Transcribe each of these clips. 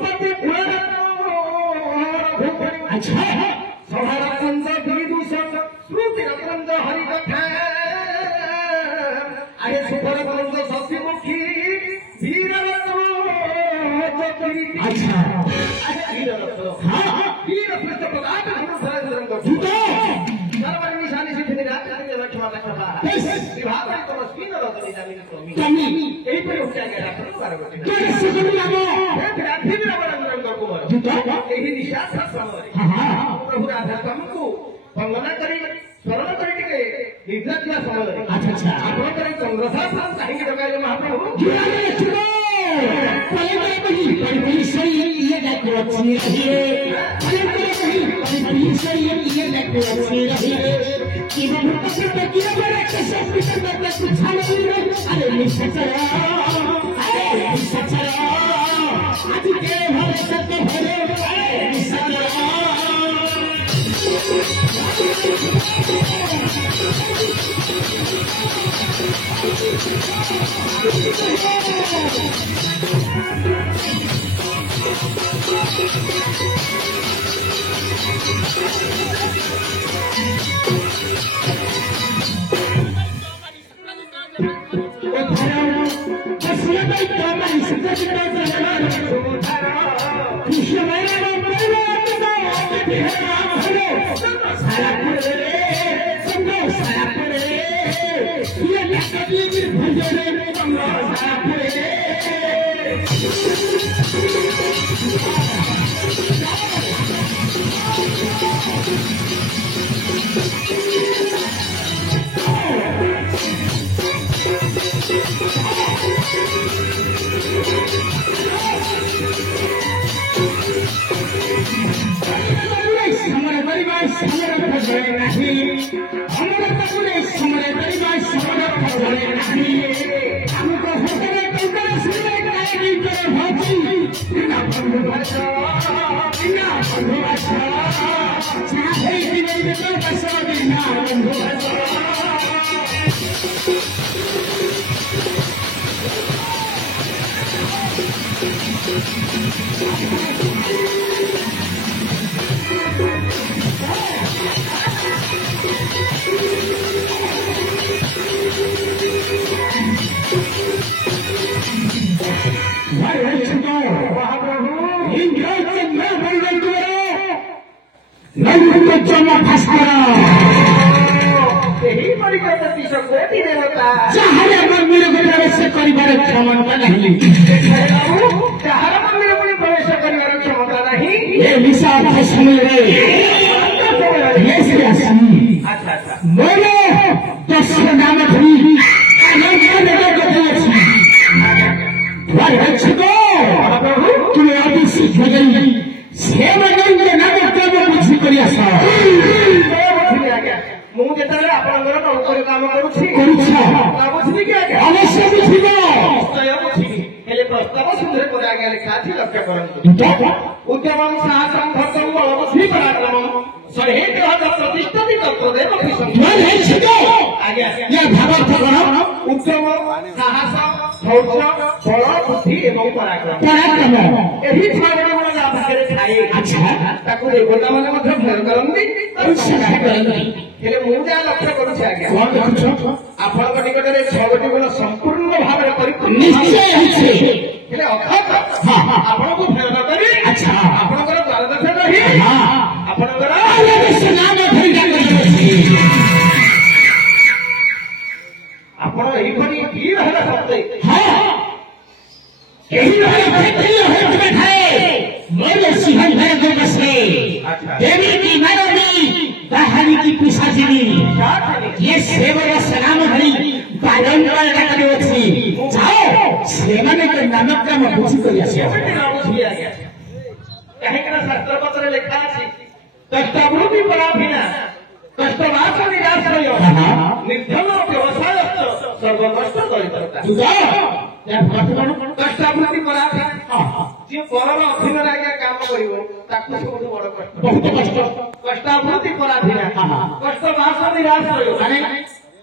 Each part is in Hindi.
गुरुपति अच्छा सभारंद विदूषण श्रुति रत्नंद हरि कथा आगे सुपर बंद शशिमुखी वीररत्न अच्छा वीररत्न हाँ वीररत्न प्रदान हम सरंग झूठा सर्वर निशानी से फिर रात करके रखवा रखवा विभाग में तो स्किन रत्न जामिन कमी यही पर उठ जाएगा रत्न बार बार कैसे कभी लागो फिर फिर रंग कुमार झूठा यही निशान था समय हां प्रभु राधा तुमको वंदना करी स्मरण करी के निद्रा किया समय अच्छा अच्छा आपण करे चंद्रशासन चाहिए जगाए महाप्रभु पहले सही ये देखो अच्छी रही पहले सही ये देखो अच्छी रही कि वो पसंद किया बड़ा कैसे पसंद करना कुछ नहीं अरे सचरा आज के भर सत्य भरे सचरा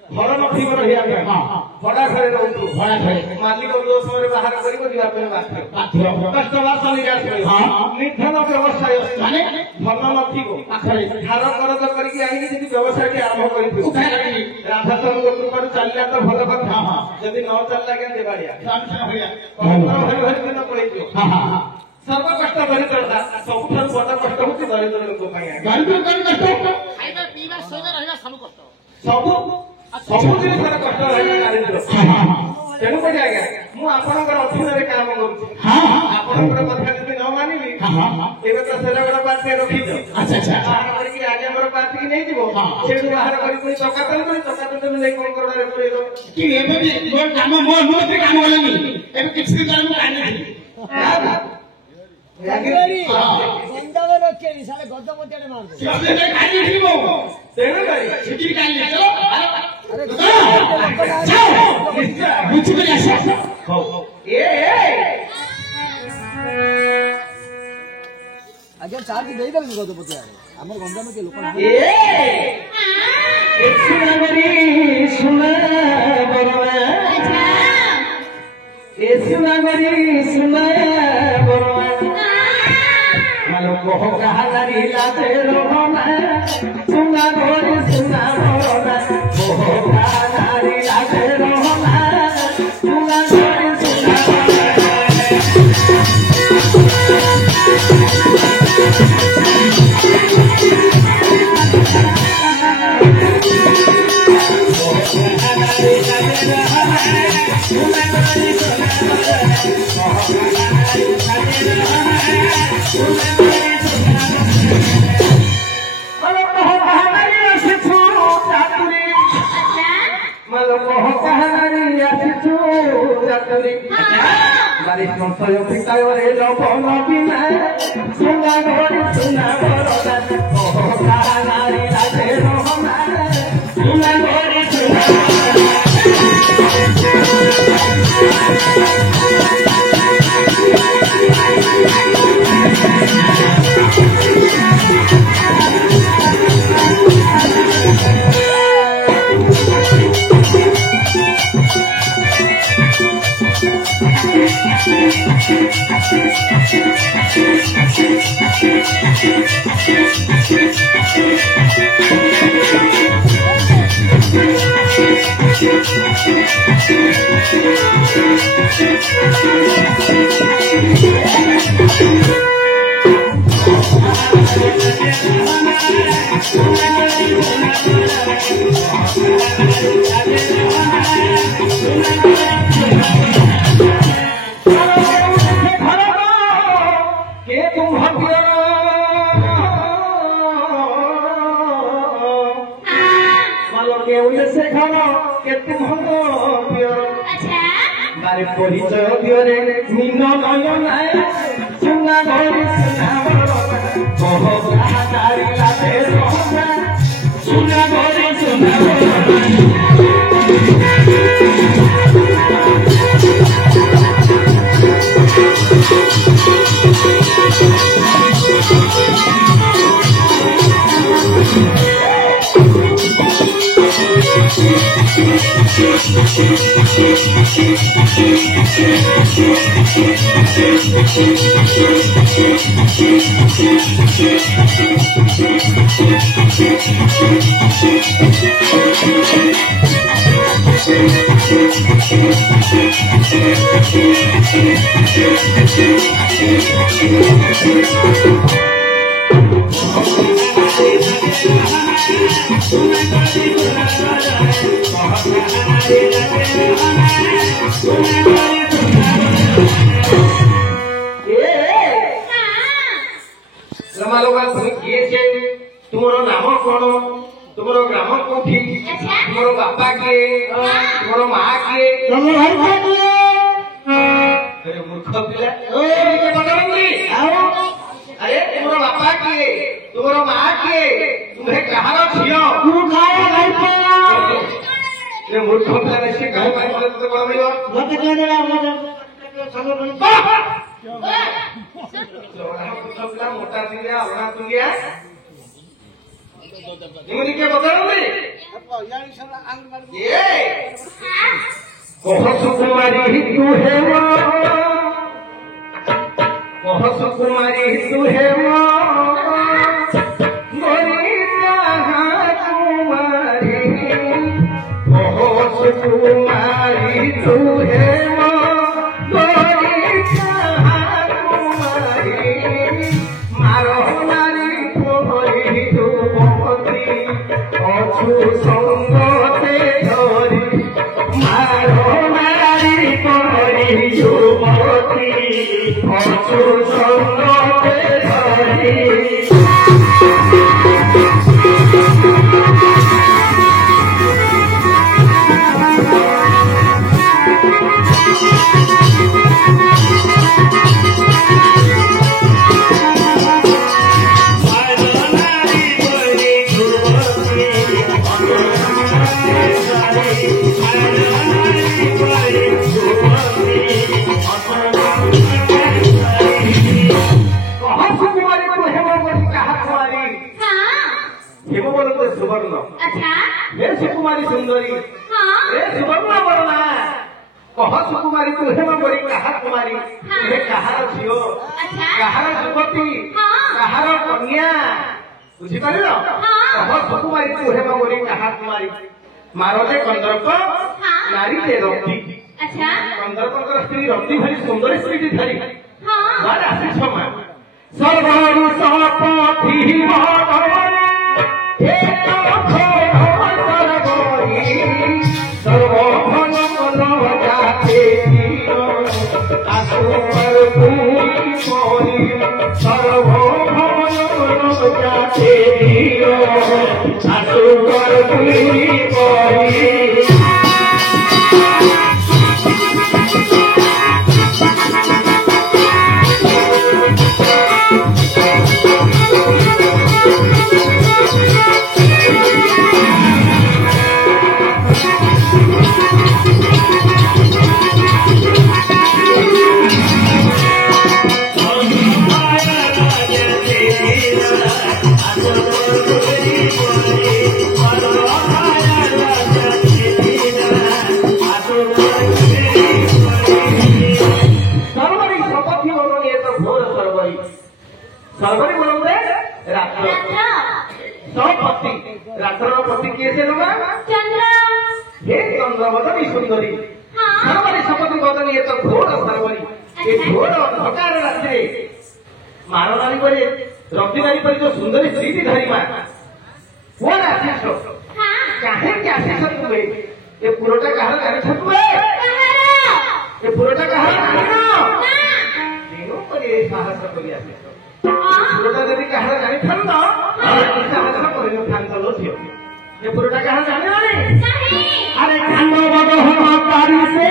घर नथिब रहिया पे भड़ा घरे रहतु मालिक जो समय बाहर करिवो दिवा पे बाध्य कस्टमर सनी जात निधन व्यवसाय माने भल नथिबो पाखरे धार करज करिके आइनी जदि व्यवसाय के आरंभ करिथु राधा चरण कृपार चलला तो भल कथा जदि न चलला के देबाड़िया भरि भरि दिन पळैतो सर्व कष्ट दरिद्रता सबठार बड़ कष्ट होती दरिद्र लोक कष्ट खाइबा पीबा सोइबा रहबा सब सब कष्ट सब जिनिसर कष्ट रहबा दारिद्र तेणु पड़ी आज्ञा मु आपनकर अधीन काम करूँ आपनकर कथा जदि न मानिली एबे तो सेलगड़ पार्टी रखिछ बाहर करके आज्ञा मोर पार्टी की नहीं जीवो सेठु बाहर करी चकातल में कोन करोड़ रे पुरेरो कि एबे भी मोर काम मोर मोर काम होलानी एबे किछ दिन काम आनी बंदावे रखे साले गद्दमतिया ने मार दे सबे काली ठीबो तेणु करी छिटी काली चलो अरे बुझ के आसा ए आगे चार की देई देबे गद्दमतिया हमर गंगामे के लोक ना ए सुनागरी सुना बरवा ए सुनागरी सुना बरवा मालो कोह कहादारी लाते रोना सुनागरी सुना बरवा कोह कहादारी लाते रोना सुनागरी सुना बारिश संशय पितायोरे लपन बिना सुना घड़ी सुना बरदा ओह कानारी राधे रोहना सुना घड़ी सुना परिचय दियोरे मीन नयनाय सुना घड़ी सुना बरदा ओह कहादारी लाते रोहना सुना घड़ी सुना तुमरो नाम कौन तुमरो ग्राम कोठी तुमरो बापा के तुमरो माँ के अरे मूर्ख पिला अरे तुमरो बापा के तुमरो माँ के तुम्हें कहार झियो मूर्ख पिला से घर पाई तो कौन मिलो मत कहने मोटा सिंह आवड़ा तुम गया निमनी के बदल में सुकुमारी तू है सुकुमारी तू है कुमारी तू है मारो नारी कोहरी तू बहती अछू संगते धरी मारो नारी कोहरी तू बहती अछू संगते धरी सुकुमारी सुंदरी सुवर्ण वर्णा कह सुकुमारी तू हेम बड़ी कहा कुमारी तुहे कहार झीओ कहार युवती कहार कन्या बुझिपार कह सुकुमारी तू हेम बड़ी कहा कुमारी मारले कंदर्प नारी ते रक्ति कंदर्पर स्त्री रक्ति भली सुंदर स्त्री धरी आसी क्षमा सर्वरु सपथि भगवान सर्वरी बोलते रात्र सपति रात्र पति किए से चंद्र हे चंद्र बदनी सुंदरी सर्वरी सपति बदनी ये तो घोर सर्वरी ये घोर अंधकार रात्रि मार नारी पर रब्दी नारी पर जो सुंदरी स्त्री थी धरी माँ कौन आशीष कहे के आशीष तुम्हें ये पुरोटा कहा जाने छुए ये पुरोटा कहा तीनों पर ये साहस करी आशीष पुरोटा यदि कहा जानी साहस कर ये पुरोटा कहा जाने वाले अरे कांडो से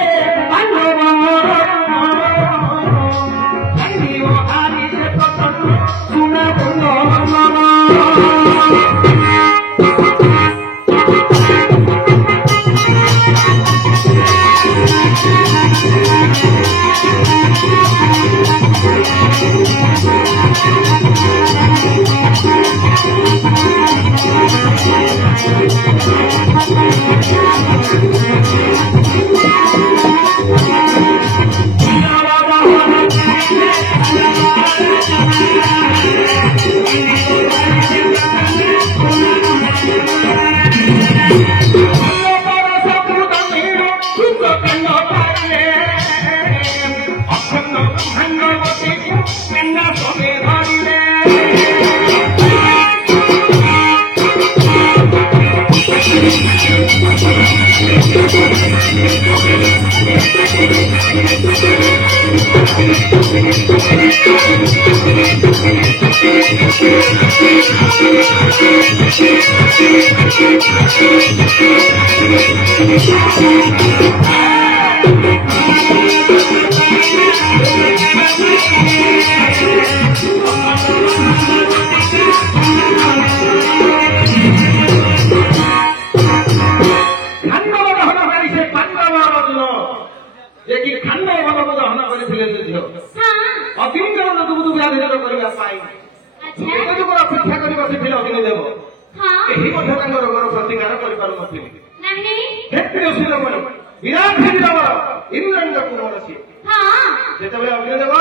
କେହି ମଧ୍ୟ ତାଙ୍କ ରୋଗର ପ୍ରତିକାର କରିପାରୁନଥିଲେ। नहीं କ୍ଷତ୍ରିୟ ଶିରୋମଣି ବିରାଟ ହିନ୍ଦବର ଇନ୍ଦ୍ରଙ୍କ କୁମାର ସିଏ। हाँ ଯେତେବେଳେ ଅଗ୍ନିଦେବ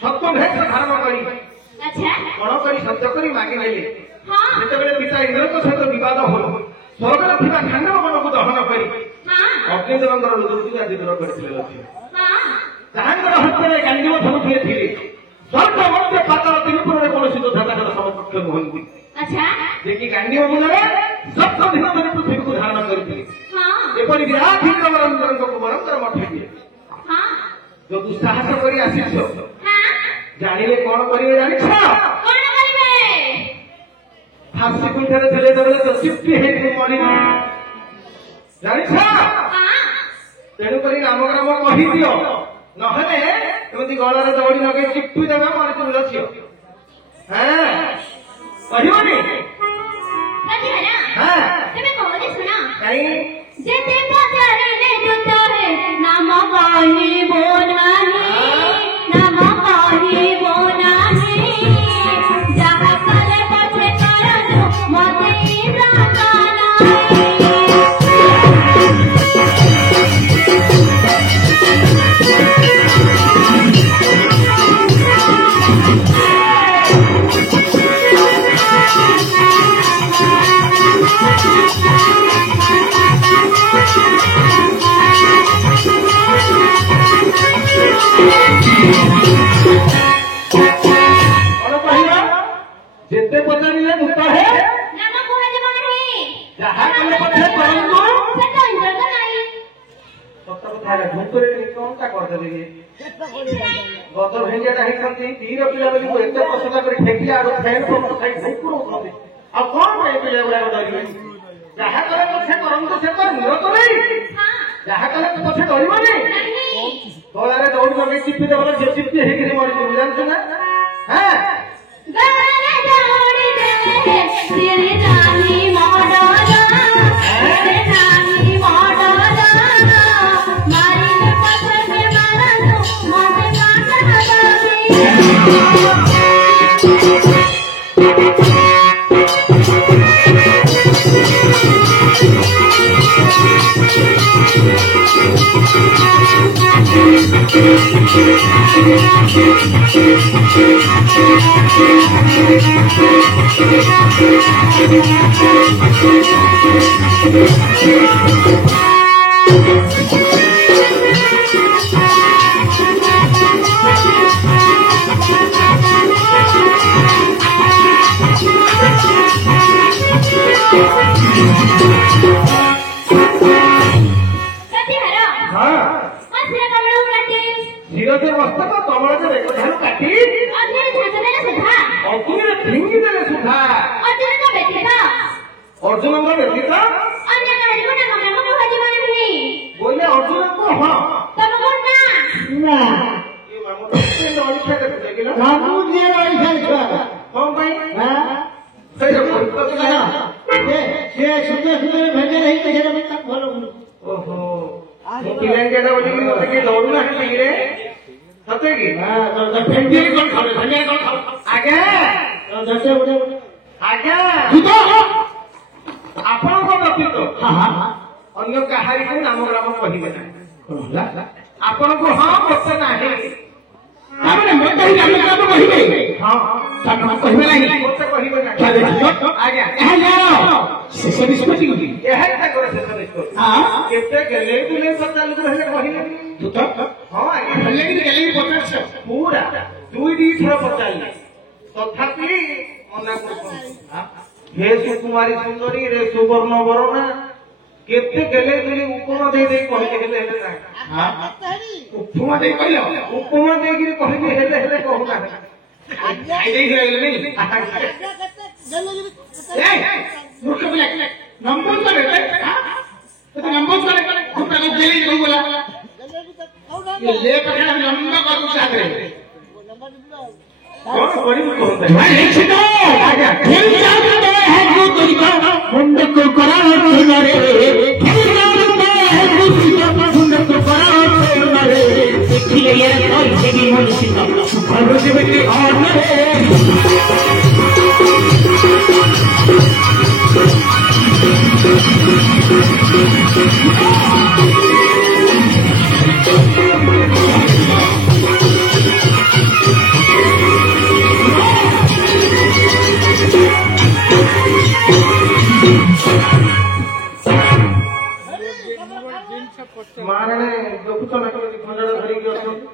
ସତ୍ତ୍ୱଭେଷ ଧାରଣ କରି अच्छा କଣ କରି ସତ୍ୟ କରି ମାଗି ନେଲେ, हाँ ଯେତେବେଳେ ପିତା ଇନ୍ଦ୍ରଙ୍କ ସହିତ ବିବାଦ ହଲ, ସ୍ୱର୍ଗରେ ଥିବା ଖାଣ୍ଡବମାନଙ୍କୁ ଦହନ କରି हाँ ଅଗ୍ନିଦେବଙ୍କର ରୁଦ୍ରକୁ ଆଦି ଦୂର କରିଥିଲେ ଲକ୍ଷ୍ୟ। हाँ ତାହାଙ୍କର ହସ୍ତରେ ଗାଣ୍ଡିବ ଧରୁଥିଲେ ଥିଲେ ସ୍ୱର୍ଗ ମଧ୍ୟ ପାତାଳ ତିନିପୁରରେ କୌଣସି ଯୋଦ୍ଧା ତାଙ୍କର ସମକକ୍ଷ ନୁହନ୍ତି। अच्छा ଯେ କି ଗାଣ୍ଡିବ ମୁନରେ ସପ୍ତଦିନ ଧରି ପୃଥିବୀକୁ ଧାରଣ କରିଥିଲେ। हाँ ଏପରି ବିରାଟ ଇନ୍ଦ୍ରଙ୍କ କୁମାରଙ୍କର ମଠ ଦିଏ। हाँ ଯୋଉ ଦୁଃସାହସ କରି ଆସିଛ, हाँ ଜାଣିଲେ କଣ କରିବେ ଜାଣିଛ? कौन करिवे ଫାଶୀ ପିଠରେ ଥିଲେ ତ ଚିପ୍ତି ହେଇକି ମରିବ ଜାଣିଛ? हाँ ତେଣୁକରି ରାମ ଗ୍ରାମ କହିଦିଅ, ନହେଲେ ଏମିତି ଗଳାରେ ଦୌଡ଼ି ଲଗେଇ ଚିପ୍ଟୁ ଦେବେ ମରିଯିବ ଝିଅ। ହଁ କହିବନି? प्रतिहरा ହଁ तुम्हें कहोगे सुना କାହିଁ जेते पचारिले जुतरे नाम कहिबो नाही नाम कहिबो नाही जहा करे पछे करनु मते जाना କଣ କହିବ? ଯେତେ ପଚାରିଲେ ଭୂତ ହେ नाम कहिबो नाही ଯାହା କଲେ ପଛେ କରନ୍ତୁ। ସେଟା ଇନ୍ଦ୍ର ତ ନାହିଁ ସତ କଥା ହେଲା, ଭୂତରେ କଣଟା କରିଦେବେ? ଗଦ ଭେଞ୍ଜିଆଟା ହେଇଛନ୍ତି ଧୀର ପିଲା ବୋଲି ଏତେ କଷ୍ଟ କରି ଠେକିଲା ଆଡୁ ଫ୍ୟାନ୍ ଖାଇ ଭୁକୁରଉଛନ୍ତି। ଆଉ କଣ ପାଇଁ ପିଲା ଗୁଡାକ ଡରିବେ? ଯାହା କଲେ ପଛେ କରନ୍ତୁ, ସେ ତ ନିରତ ନାହିଁ। हाँ ଯାହା କଲେ ପଛେ ଡରିବନି। नहीं ଗଳାରେ ଦୌଡ଼ି ଲଗେଇ ଚିପି ଦେବ, ଝିଅ ଚିପି ହେଇକି ମରିଯିବୁ ଜାଣିଛୁ ନା? ହଁ गले जोड़ी दे तेरे नानी मडरा तेरे नानी मडरा मारी ने पछे में मारनु मते काटा प्रतिहरा ହଁ असरे कमलो काटे ଧୀରଜ ମସ୍ତକ କମଳଜ ରେଖାରୁ କାଟି अन्य छाछने सुधा ଅଗ୍ନିରେ ଫିଙ୍ଗି ଦେଲେ ସୁଦ୍ଧା अर्जुन का व्यतीत ଅର୍ଜୁନଙ୍କ ବ୍ୟତୀତ अन्य गाड़ी को नाम नाम को हाजी मानही ବୋଇଲେ ଅର୍ଜୁନଙ୍କୁ ହଁ तब को ना ନା ଏ ମାମୁଁ ଅଳିକ୍ଷା ଦେଖୁଥିଲେ କି ନା? ମାମୁଁ ଯିଏ ରହିଥାଏ ଛୁଆ କଣ ପାଇଁ? ହଁ ସେଇଟା ଭବିଷ୍ୟତ ନା? ସେ ସୁନ୍ଦର ସୁନ୍ଦର ଭେଜରେ ହେଇଛି ସେଇଟା ପାଇଁ ତାକୁ ଭଲ ମିଳୁଛି। ଓହୋ ମୁଁ ପିଲାଙ୍କିଟା ବୋଲିକି ମତେ କିଏ ଦୌଡୁନାହାନ୍ତି କି ରେ? ସତେ କି? ଭେଣ୍ଡିଆରେ କଣ ଖାଉଛ? ଧନିଆରେ କଣ ଖାଉଛ? ଆଜ୍ଞା ଦଶ ଗୋଟେ ଆଜ୍ଞା ଭୂତ ଆପଣଙ୍କ ବ୍ୟତୀତ ହଁ ହଁ ହଁ ଅନ୍ୟ କାହାରିକୁ ନାମ ଗ୍ରାମ କହିବେ ନାହିଁ। କଣ ହେଲା? ଆପଣଙ୍କୁ ହଁ ମତେ ନାହିଁ। ତାମାନେ ମତେ ହିଁ ଆମେ କାମ କହିବେ ହଁ ତାମାନେ କହିବେ ନାହିଁ। ମତେ କହିବେ ନାହିଁ। ଆଜ୍ଞା ଏହା ଯାଅ ଶେଷ ନିଷ୍ପତ୍ତି କି ଏହା ହିଁ ତାଙ୍କର ଶେଷ ନିଷ୍ପତ୍ତି। ହଁ କେତେ ଗେଲେଇ ତୁଲେଇ ପଚାରିଲେ ହେଲେ କହିଲେ ଭୂତ ହଁ ଆଜ୍ଞା ଭଲ ଲାଗିଲେ ଗେଲେଇ ପଚାରୁଛ ପୁରା ଦୁଇ ଥର ପଚାରିଲେ ତଥାପି ମନା କରୁଛନ୍ତି। ହେ ସୁକୁମାରୀ ସୁନ୍ଦରୀ ରେ ସୁବର୍ଣ୍ଣ ବରଣା କେତେ ଗେଲେଇ ତୁଲି ଉପମା ଦେଇ କହିଲେ ହେଲେ ହେଲେ ନାହିଁ। ଉପମା ଦେଇ କହିଲ ଉପମା ଦେଇକିରି କହିଲେ ହେଲେ ହେଲେ କହୁନାହାନ୍ତି। ଖାଇ ଦେଇ ହେଇଗଲେଣି ମୂର୍ଖ ପିଲା ନମ୍ବର କଲେ ନମ୍ବର କଲେ ତାକୁ ଗେଲେଇ କହିଗଲା ଲେ ପାଖରେ ଲମ୍ବା କରୁ ସାଥରେ କଣ କରିବୁ କହନ୍ତେ? ମୁଣ୍ଡକୁ କରାରେ ଦେଖିଲେ କହିଦେବି ମଣିଷ ଘର ଯେମିତି माने देखुଛ ନା କେମିତି ଖଣ୍ଡାଟା ଧରିକି ଅଛନ୍ତି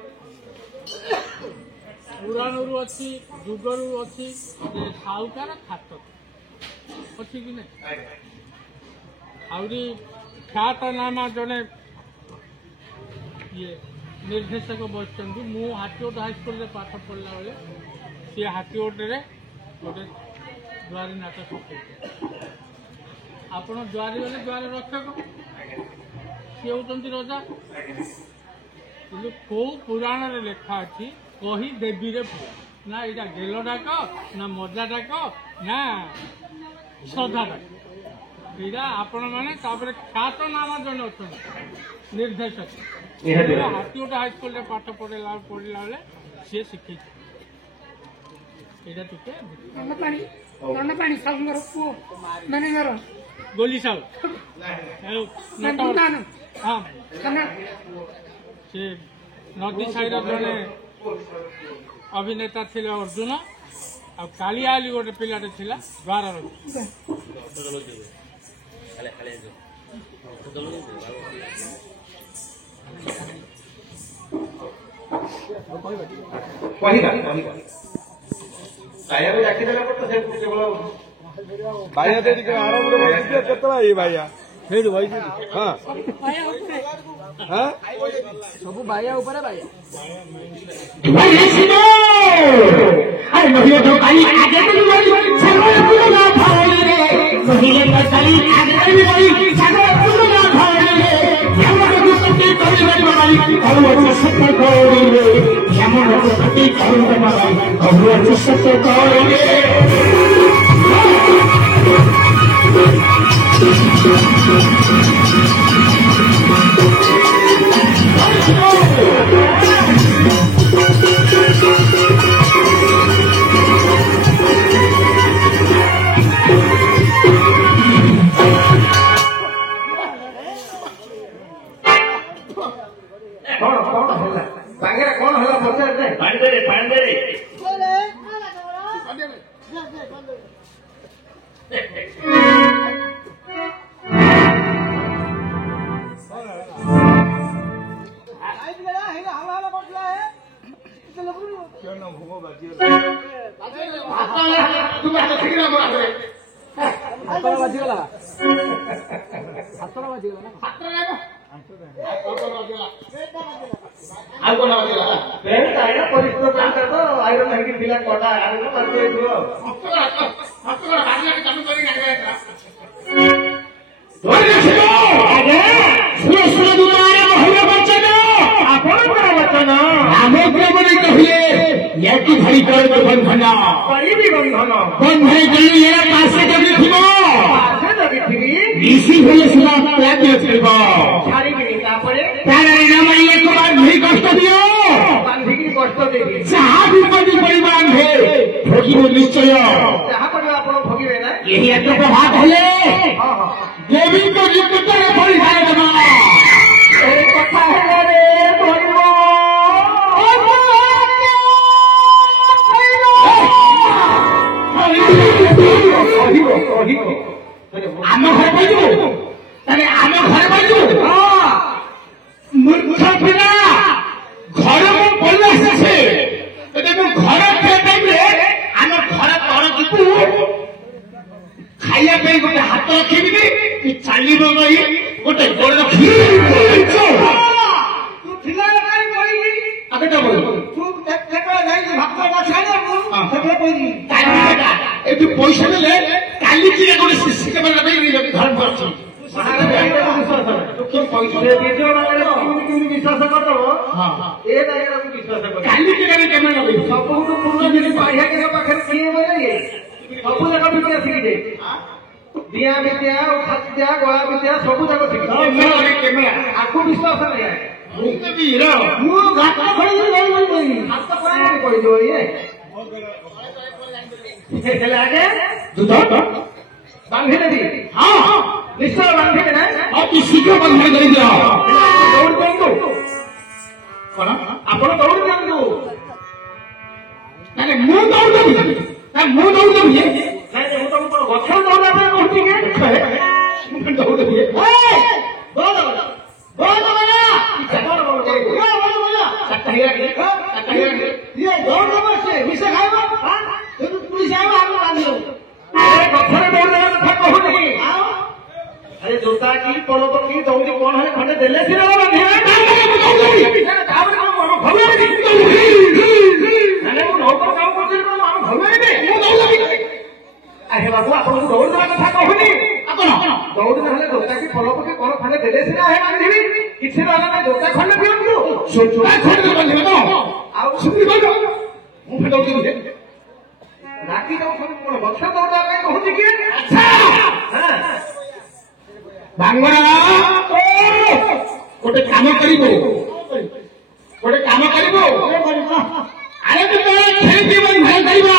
ପୁରାଣରୁ ଅଛି ଯୁଗରୁ ଅଛି ସାହୁକାର ଖାତ ଅଛି କି ନାହିଁ ଆହୁରି ଖ୍ୟାତ ନାମା ଜଣେ ଇଏ ନିର୍ଦ୍ଦେଶକ ବସିଛନ୍ତି ମୁଁ ହାତୀଓଟ ହାଇସ୍କୁଲରେ ପାଠ ପଢ଼ିଲା ବେଳେ ସିଏ ହାତୀଓଟରେ ଗୋଟେ ଦ୍ୱାରୀ ନାଟ ଶିଖେଇଥିଲେ ଆପଣ ଦ୍ୱାରୀ ଗଲେ ଦ୍ୱାର ରକ୍ଷକ ସିଏ ହେଉଛନ୍ତି ରଜା କିନ୍ତୁ କୋଉ ପୁରାଣରେ ଲେଖା ଅଛି କହି ଦେବୀରେ ପୁରା ନା ଏଇଟା ଗେଲ ଡାକ ନା ମଜା ଡାକ ନା ଶ୍ରଦ୍ଧା ଡାକ ଏଇଟା ଆପଣମାନେ ତାପରେ ଖ୍ୟାତ ନାମ ଜଣେ ଅଛନ୍ତି ନିର୍ଦ୍ଦେଶକ ହାତୀଓଟ ହାଇସ୍କୁଲରେ ପାଠ ପଢ଼ିଲା ବେଳେ ସିଏ ଶିଖେଇଛି ଏଇଟା ଟିକେ ପାଣି ସାହୁଙ୍କର ପୁଅ ମ୍ୟାନେଜର ଗୋଲି ସାହୁ ହଁ ସେ ନଦୀ ସାହିର ଜଣେ ଅଭିନେତା ଥିଲେ ଅର୍ଜୁନ ଆଉ କାଳିଆ ବୋଲି ଗୋଟେ ପିଲାଟେ ଥିଲା ଦ୍ୱାରର କହିବା ଖାଇବାକୁ ଡାକିଦେଲା ପରେ ତ ସେ କେବଳ ଭାଇଆ ତ ଟିକେ ଆରମ୍ଭରେ ବସିଛି କେତେବେଳେ ଏଇ ଭାଇଆ ସେଇଠୁ ଭାଇ ହଁ ସବୁ ବାୟା ଉପରେ ବାୟା ନିଶ୍ଚୟ ଯାହା କରିବା ଆପଣ ଭୋଗିବେ ନା ଏହି ଏତ ପ୍ରଭାତ ହେଲେ ଦେବୀଙ୍କ ନିକଟରେ ପରିଧାନ ଦେବା ଏ କଥା ହେଲାରେ ଧରିବ ଆମ ଘରେ ପାଇଯିବୁ ତାହେଲେ ଆମ ଘରେ ପାଇଯିବୁ ମୂର୍ଖ ପିଲା ଘରକୁ ପଳେଇ ଆସିছে ଯଦି ମୁଁ ଘର ଥିବା ଟାଇମରେ ଆମ ଘର ତଳ ଯିବୁ ଖାଇବା ପାଇଁ ଗୋଟେ ହାତ ରଖିବିନି କି ଚାଲିବ ନାହିଁ ଗୋଟେ ଗୋଡ଼ ରଖିବି ଏଠି ପଇସା ଦେଲେ କାଲିକି ଗୋଟେ ଶିଶି କେବେ ଲଗେଇ ଘର ପଡୁଛି ବିଶ୍ୱାସ କରିଦବ ଏ ଜାଗାକୁ ବିଶ୍ୱାସ କର କାଲିକି କେବେ ଲଗେଇ ସବୁଠୁ ପୂର୍ଣ୍ଣ ଯଦି ପାହ୍ୟାଙ୍କ ପାଖରେ କିଏ ବୋଲେ ସବୁ ଯାକ ବିଦ୍ୟା ଶିଖିଛେ ଦିଆ ବିଦ୍ୟା ଖାଦ୍ୟା ଗଳା ବିଦ୍ୟା ସବୁ ଯାକ ଶିଖିଛେ ଆକୁ ବିଶ୍ୱାସ ନାହିଁ ମୁଁ ଘାଟ ହାତ କହିଯିବ ଇଏ ହେଲେ ଆଗେ ଦୁଧ ବାନ୍ଧିଦେବି ହଁ ନିଶ୍ଚୟ ବାନ୍ଧିବେ ନା ଅତି ଶୀଘ୍ର ବନ୍ଧନ କରିଦିଅ। ଦୌଡ଼ି ଦିଅନ୍ତୁ କଣ ଆପଣ ଦୌଡ଼ି ଦିଅନ୍ତୁ ନାଇଁ ମୁଁ ଦୌଡୁଛି ମୁଁ ଦୌଡୁଛି ନାଇଁ ମୁଁ ତମକୁ କଣ ଗଛରେ ଦୌଡ଼ିବା ପାଇଁ କହୁଛି କି ମୁଁ ଦୌଡୁଛି अरे जोता की पड़ो की दौड़ी कौन है खंडे देले सिरा अरे बाबू आपको दौड़ देवा कथा कहूनी दौड़ ना जोता की पड़ो की कौन खंडे देले सिरा है बांधिबी किछि रहला ना जोता खंडे दियंतु जोता खंडे बांधिबे तो आ सुनी बाजो ମୁଁ ଦୌଡୁଛି राखी दौ कोन गछ दौड़ा ପାଇଁ कहूची कि अच्छा हां भांगड़ा गोटे काम करिबो अरे तू तो खेल जीवन भाई करिबो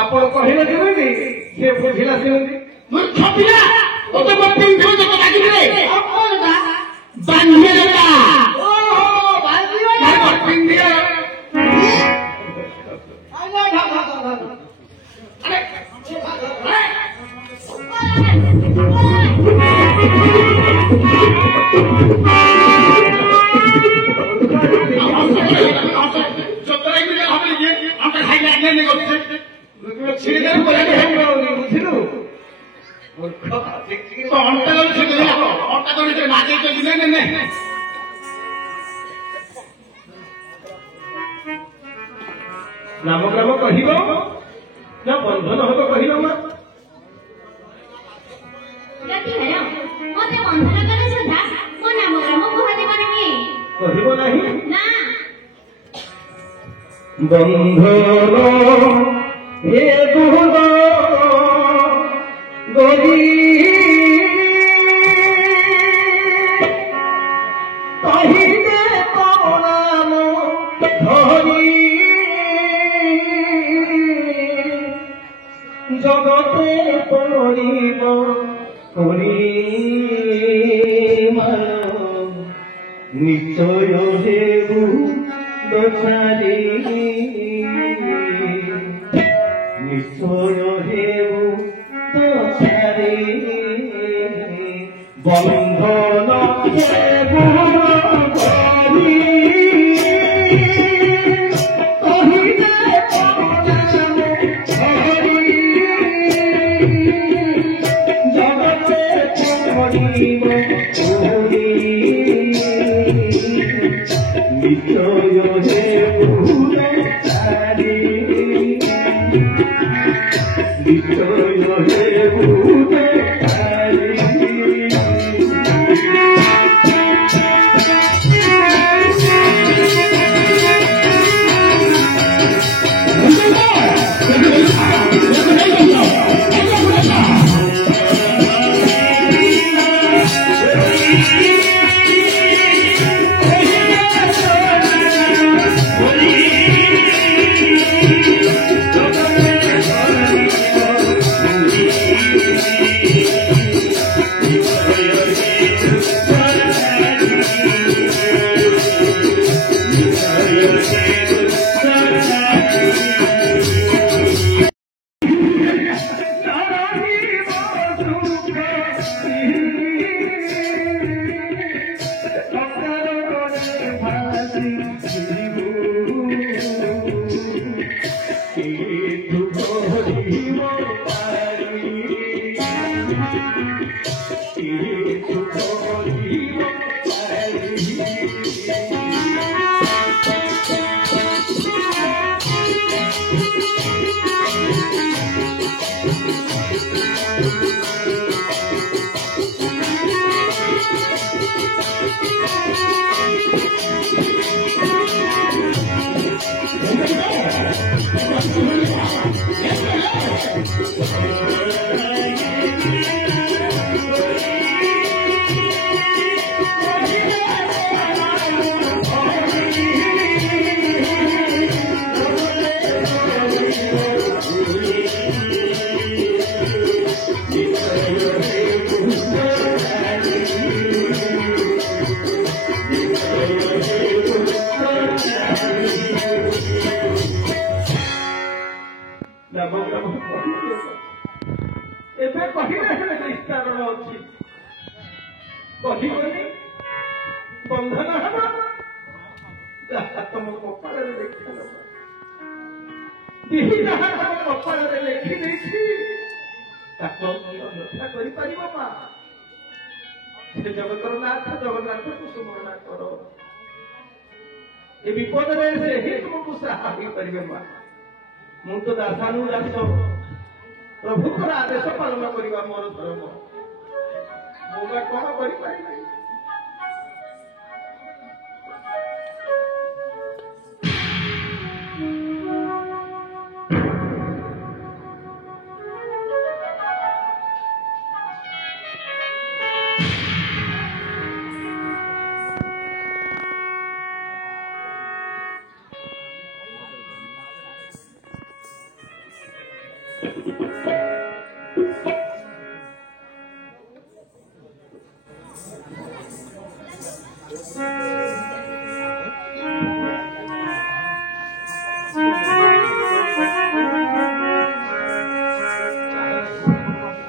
ଆପଣ କହିଲେ କେମିତି ସିଏ ବୁଝିଲା ସେମିତି मूर्ख पिला तो पिंड को लागिले बांधे देता पिंडिया नाम ग्राम कहिब ना बंधन हब कहिब मा मते बंधन कले सुधा मो नाम ग्राम कुहादिबो नाही कहिब नाही ना बंधन हे दुहद गरी कहिदे नाम धरी जगते पड़िब परिमाण निश्चय हेबु दछारी निश्चय हेबु दछारी बंधन हेबु धरी ଏବେ କହିଲେ ହେଲେ ନିସ୍ତାରଣ ଅଛି କହିବନି ବନ୍ଧନ ହେବ ଯାହା ତମ କପାଳରେ ଲେଖିଦେବ ଦିହି ଯାହା ତମ କପାଳରେ ଲେଖିଦେଇଛି ତାକୁ ରକ୍ଷା କରିପାରିବ ମା ସେ ଜଗତର ନାଥ ଜଗନ୍ନାଥକୁ ସୁମରଣା କର ଏ ବିପଦରେ ସେ ହିଁ ତୁମକୁ ସାହା ହେଇପାରିବେ ମା ମୁଁ ତ ଦାସାନୁଦାସ ପ୍ରଭୁଙ୍କର ଆଦେଶ ପାଳନ କରିବା ମୋର ଧର୍ମ ମୁଁ ବା କଣ କରିପାରିବି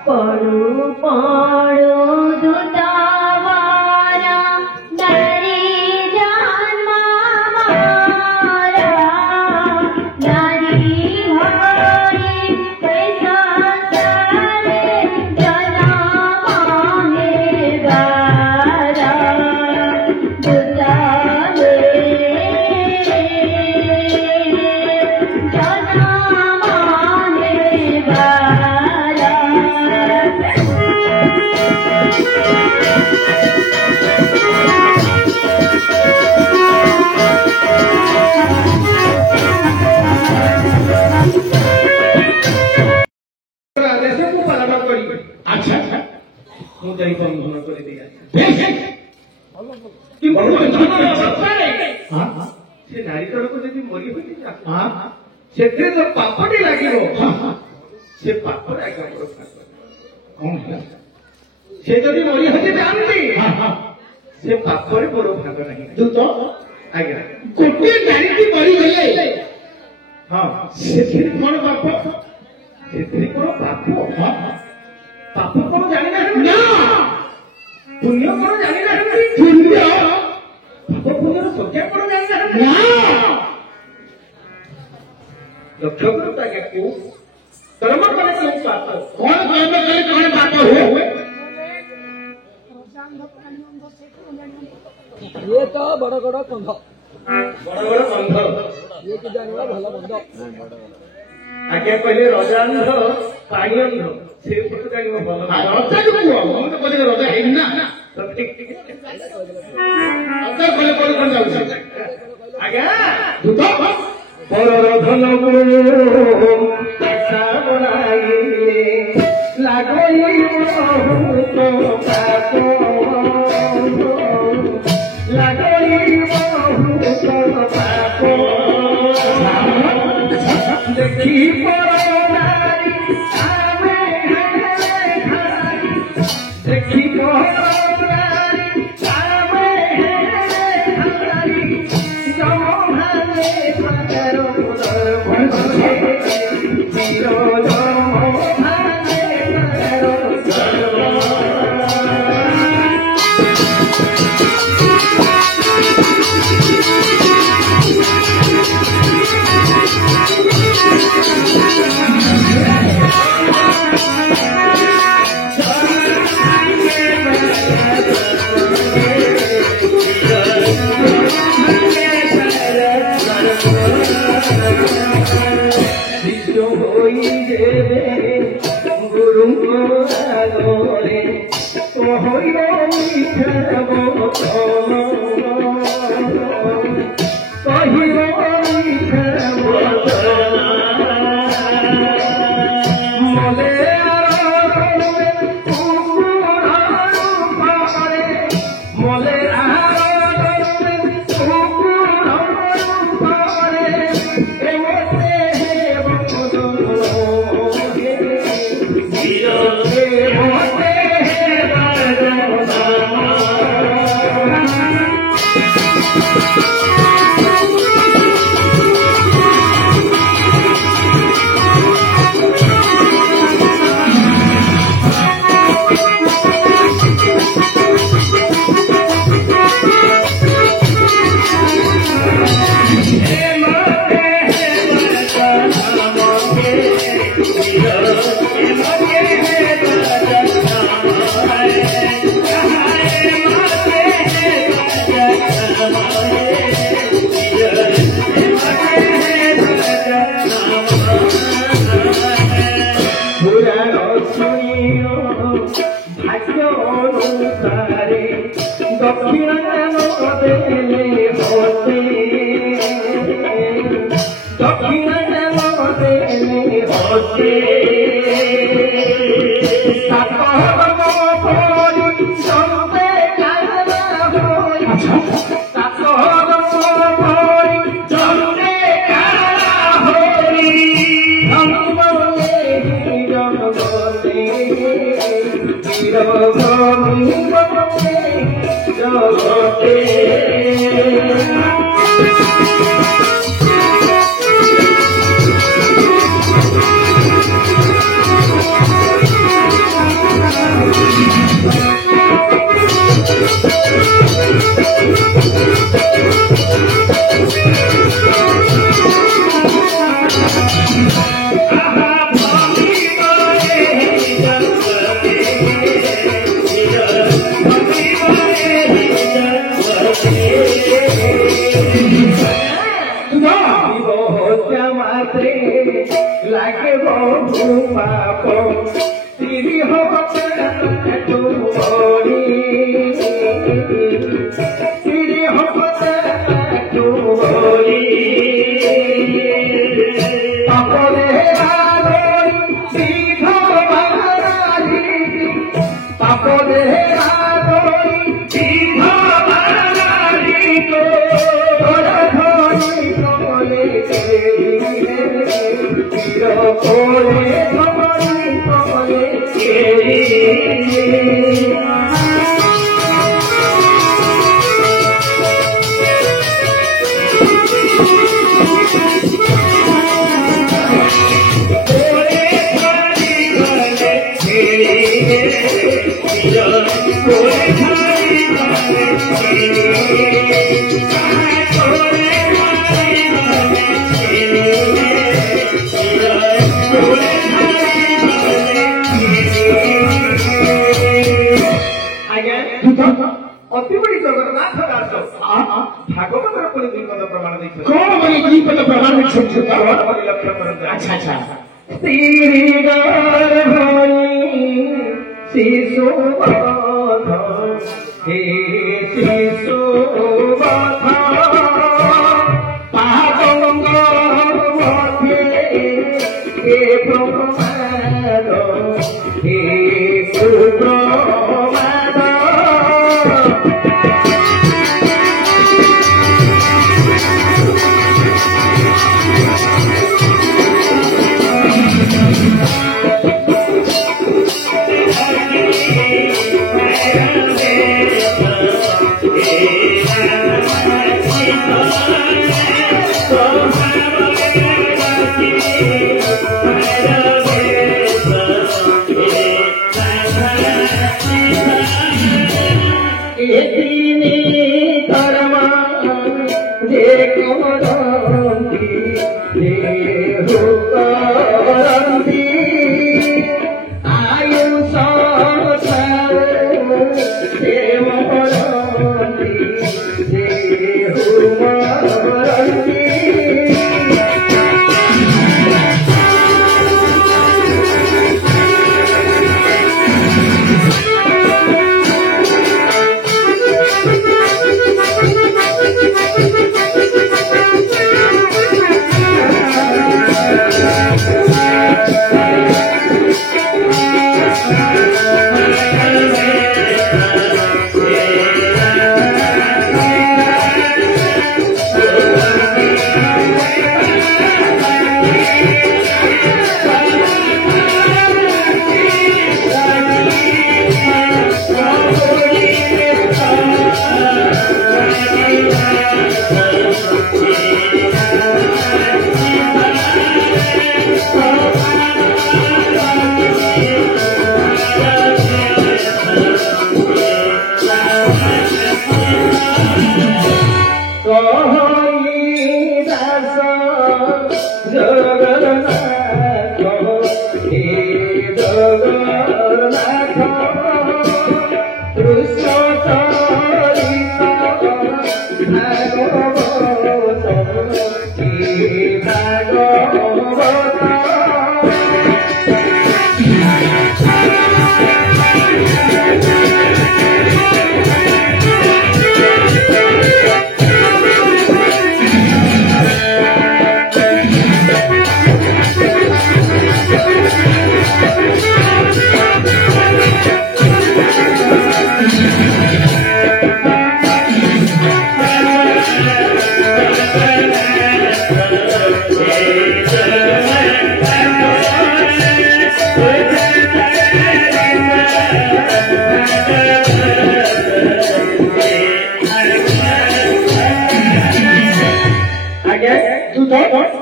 पड़ो पड़ो दुतावारा नारी जान मावारा नारी हरे पैसा सारे जना मांगे गारा दुतावे जना मांगे गारा ଆଦେଶକୁ ପାଳନ କରିବି আচ্ছা ମୁଁ ଯାଇ ବନ୍ଧନ କରିଦେଇ বেশ ସେ ନାରୀ ଜଣକ ଯଦି ମରି ହୋଇଛି ସେଥିରେ ଯୋଉ ପାପଟି ଲାଗିବ ସେ ପାପରେ ଆଜ୍ଞା କଣ ହେଲା ସେ ଯଦି ମରି ହଜି ଯାଆନ୍ତି ସେ ପାପରେ ମୋର ଭାଗ ନାହିଁ ତୁ ତ ଆଜ୍ଞା ଗୋଟିଏ ଗାଡ଼ିଟି ମରିଗଲେ ହଁ ସେଥିରେ କଣ ବାପ ସେଥିରେ କଣ ପାପ ପାପ କଣ ଜାଣିନାହାନ୍ତି ନା ପୁଣ୍ୟ କଣ ଜାଣିନାହାନ୍ତି ପୁଣ୍ୟ ପାପ ପୁଣ୍ୟର ସଂଖ୍ୟା କଣ ଜାଣିନାହାନ୍ତି ନା ଲକ୍ଷ୍ୟ କରନ୍ତୁ ଆଜ୍ଞା କେଉଁ କର୍ମ କଲେ କେଉଁ ପାପ କଣ କର୍ମ କଲେ କଣ ବାପ ହୁଏ ଇଏ ତ ବଡ ବଡ କନ୍ଧ ବଡ ବଡ ବନ୍ଧ ଇଏ କି ଜାଣିବା ଭଲ ବନ୍ଧ ଆଜ୍ଞା କହିଲେ ରଜାନ୍ଧ ପାଣି ଅନ୍ଧ ସେ ପଟୁ ଜାଣିବ ଭଲ ରଜା କୁହ ମୁଁ ତ କହିଲି ରଜା ହେଇନି ନା ସଠିକ ଟିକେ ରଜା କଲେ କଣ କଣ ଯାଉଛି ଆଜ୍ଞା ତୁ ତ ପରର ଧନକୁ ପଇସା ବନାଇଲେ ଲାଗଇ ବହୁତ ପାପ ଲାଗଇ ବହୁତ ପାପ ଦେଖି ପରାରି ଆମେ ଦେଖି ପରାରି ଆମେ ଜମଭାଲେ ପାର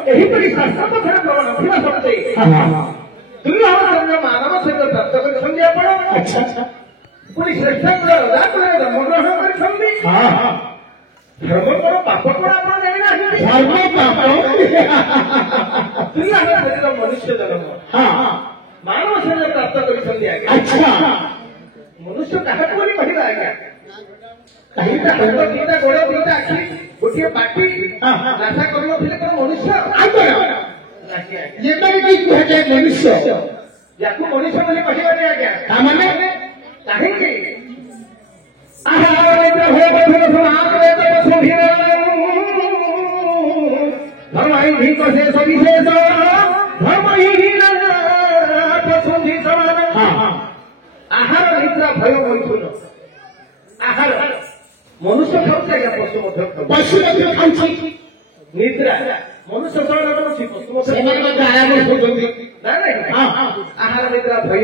ଏହିପରି ଶାସ୍ତ୍ର ଥରେ ପ୍ରମାଣ ଥିଲା ସତ୍ତ୍ୱେ ଦୁର୍ଲଭ ମାନବ ସହିତ ପ୍ରାପ୍ତ କରିଛନ୍ତି ଆପଣ। ପୁଣି ଶ୍ରେଷ୍ଠଙ୍କର ରଜାକୁଳରେ ଜନ୍ମଗ୍ରହଣ କରିଛନ୍ତି। ଧର୍ମକର ପାପ କଣ ଆପଣ ଜାଣିନାହାନ୍ତି? ଦୁର୍ଲଭ ସହିତ ମନୁଷ୍ୟ ଜନ୍ମ ମାନବ ସହିତ ପ୍ରାପ୍ତ କରିଛନ୍ତି ଆଜ୍ଞା। ମନୁଷ୍ୟ କାହାକୁ ବୋଲି କହିବା ଆଜ୍ଞା? ଦିଟା ହାତ, ଦିଟା ଗୋଡ଼, ଦିଟା ଆଖି, ଗୋଟିଏ ପାଟି, ନାଶା କରୁନଥିଲେ କଣ ମନୁଷ୍ୟ? କୁହାଯାଏ ମନୁଷ୍ୟ, ୟାକୁ ମଣିଷ ବୋଲି କହିବାନି ଆଜ୍ଞା। ତାମାନେ କାହିଁକି? ଧର୍ମହୀନ ସେ ସବିଶେଷ ଧର୍ମହୀନ ପଶୁଧି ସମାନ। ଆହାର ନିଦ୍ରା ଭୟ ମୈଥୁନ। ଆହାର ମନୁଷ୍ୟ ଖାଉଛି ଆଜ୍ଞା, ପଶୁ ମଧ୍ୟ ଖାଉଛି। ନିଦ୍ରା ମନୁଷ୍ୟ ଶରଣ କରୁଛି, ପଶୁ ମଧ୍ୟ ଆରାମ କରୁଛନ୍ତି। ଆହାର ନିଦ୍ରା ଭୟ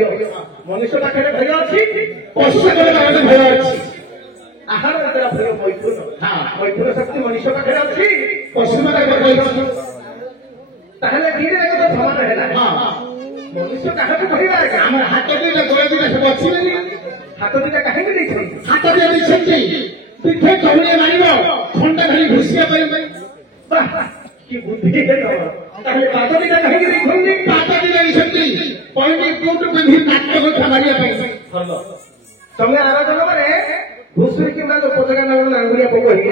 ମନୁଷ୍ୟ ପାଖରେ ଭୟ ଅଛି, ପଶୁ ଭୟ ଅଛି। ଆହାର ନିଦ୍ରା ଭୟ ମୈଥୁନ। ମୈଥୁନ ଶକ୍ତି ମନୁଷ୍ୟ ପାଖରେ ଅଛି, ପଶୁମାନଙ୍କ ତାହେଲେ ଧୀରେ ଧୀରେ ସମାନ ହେଲା। ମନୁଷ୍ୟ କାହାକୁ କହିବା ଆଜ୍ଞା? ଆମର ହାତ ଦିଟା ଗୋଡ଼ ଦିଟା ସବୁ ଅଛି। ହାତ ଦିଟା କାହିଁକି ଦେଇଛନ୍ତି? ହାତ ଦିଟା ଦେଇଛନ୍ତି ପିଠେ ଚଉଳିଏ ମାରିବ, ଖଣ୍ଡା ଧରି ଘୁଷିବା ପାଇଁ। କି ବୁଦ୍ଧି! ତାହେଲେ ପାଦ ଦିଟା କାହିଁକି ଦେଇଛନ୍ତି? ପାଦ ଦିଟା ଦେଇଛନ୍ତି ପଇଁଟି କୋଉଠୁ ପିନ୍ଧି ନାଟ୍ୟ କଥା ମାରିବା ପାଇଁ। ଭଲ। ତମେ ଆରାଧନ ମାନେ ଘୁଷୁରୀ କିମ୍ବା ପତାକା ନାଙ୍ଗୁଳିଆ ପୋକ ହେଇକି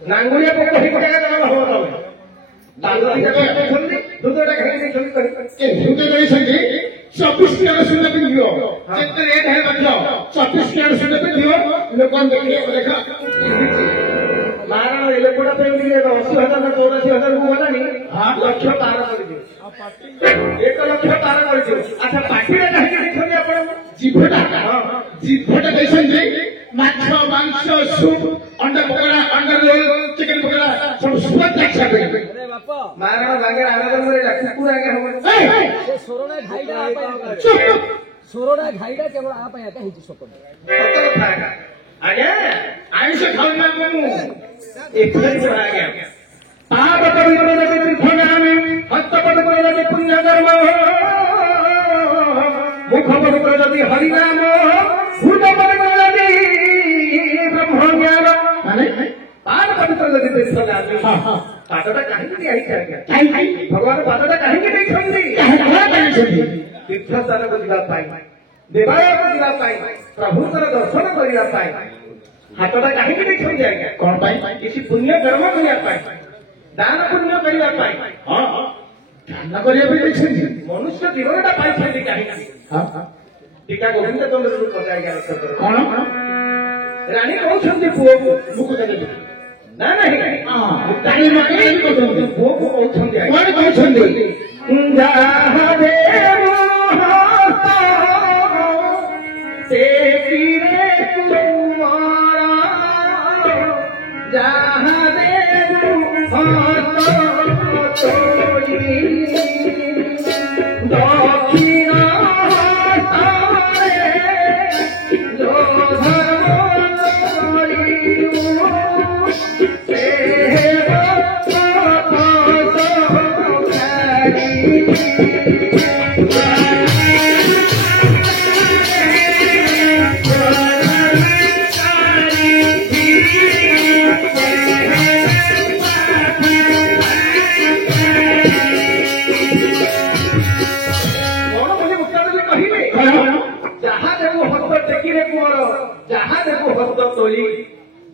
ନାଙ୍ଗୁଳିଆ ପୋକ ହେଇ ପତାକା ଜନ୍ମ ହବ ତମେ। ପାଦ ଦିଟା ଦେଇଛନ୍ତି, ଦୁଧଟା କାହିଁକି ଦେଇଛନ୍ତି? ଦୁଧ ଦେଇଛନ୍ତି 24 କିଲୋ ସୁନା ପିନ୍ଧିବ, ଯେତେ ରେଟ୍ ହେଲେ ମଧ୍ୟ 24 କିଲୋ ସୁନା ପିନ୍ଧିବ, ଲୋକମାନେ ଦେଖିବେ। ଦେଖ ମାରଣ ଲୋକଟା ପାଇଁ 80,000 ନା 84,000 ଗଲାନି, ଲକ୍ଷ ପାର କରିଦିଅ, 1 ଲକ୍ଷ ପାର କରିଦିଅ। ଆଚ୍ଛା, ପାଟିଟା କାହିଁକି ଦେଇଛନ୍ତି ଆପଣ? ଜିଭଟା ଦେଇଛନ୍ତି ମାଛ, ମାଂସ, ସୁପ୍, ଅଣ୍ଡା ପକୋଡ଼ା, ଅଣ୍ଡା ରୋଲ, ଚିକେନ ପକୋଡ଼ା ସବୁ ସୁଆଦ ଦେଖିବା ପାଇଁ। ମାରଣ ବାଙ୍ଗେର ଆରାଧନ କରି କୁକୁର ଆଜ୍ଞା ହବ। ସୋରଡ଼ା ଘାଇଟା କେବଳ ଆ ପାଇଁ ଏକା ହେଇଛି ସତ ଆଜ୍ଞା। ଆଇଁଷ ଖାଉନା ମୁଁ ଏଥିରେ ଆଜ୍ଞା ପାପଟ ବିରୋଧ ତୀର୍ଥଗାମୀ, ହସ୍ତପଟ ଯଦି ପୁଣ୍ୟ କର୍ମ, ମୁଖପଟ ଯଦି ହରିନାମ, ଭୂତପଟ ଯଦି ବ୍ରହ୍ମଜ୍ଞାନ। ପାଦ ପବିତ୍ର ଯଦି ତୀର୍ଥଗାମୀ, ପାଦଟା କାହିଁକି ଦିଆହେଇଛି ଆଜ୍ଞା? ଭଗବାନ ପାଦଟା କାହିଁକି ଦେଇଛନ୍ତି? ତୀର୍ଥସ୍ଥାନକୁ ଯିବା ପାଇଁ, ଦେବାଳୟକୁ ଯିବା ପାଇଁ, ପ୍ରଭୁଙ୍କର ଦର୍ଶନ କରିବା ପାଇଁ। ହାତଟା କାହିଁକି ଦେଇଛନ୍ତି ଆଜ୍ଞା? କଣ ପାଇଁ? କିଛି ପୁଣ୍ୟ କର୍ମ କରିବା ପାଇଁ, ଦାନ ପୁଣ୍ୟ କରିବା ପାଇଁ। ଦାନ କରିବା ପାଇଁ ଦେଇଛନ୍ତି। ମନୁଷ୍ୟ ଜୀବନଟା ପାଇଛନ୍ତି କାହିଁକି? ଟୀକା ଗୋବିନ୍ଦ ଚନ୍ଦ୍ରରୁ କଥା ଆଜ୍ଞା। କଣ ରାଣୀ କହୁଛନ୍ତି ପୁଅକୁ ମୁକୁ ଦେବେ ନା ନାହିଁ, ପୁଅକୁ କହୁଛନ୍ତି କଣ କହୁଛନ୍ତି? ଯାହା ସେ ପିରେ ତୁମର, ଯାହା ଦକ୍ଷିଣ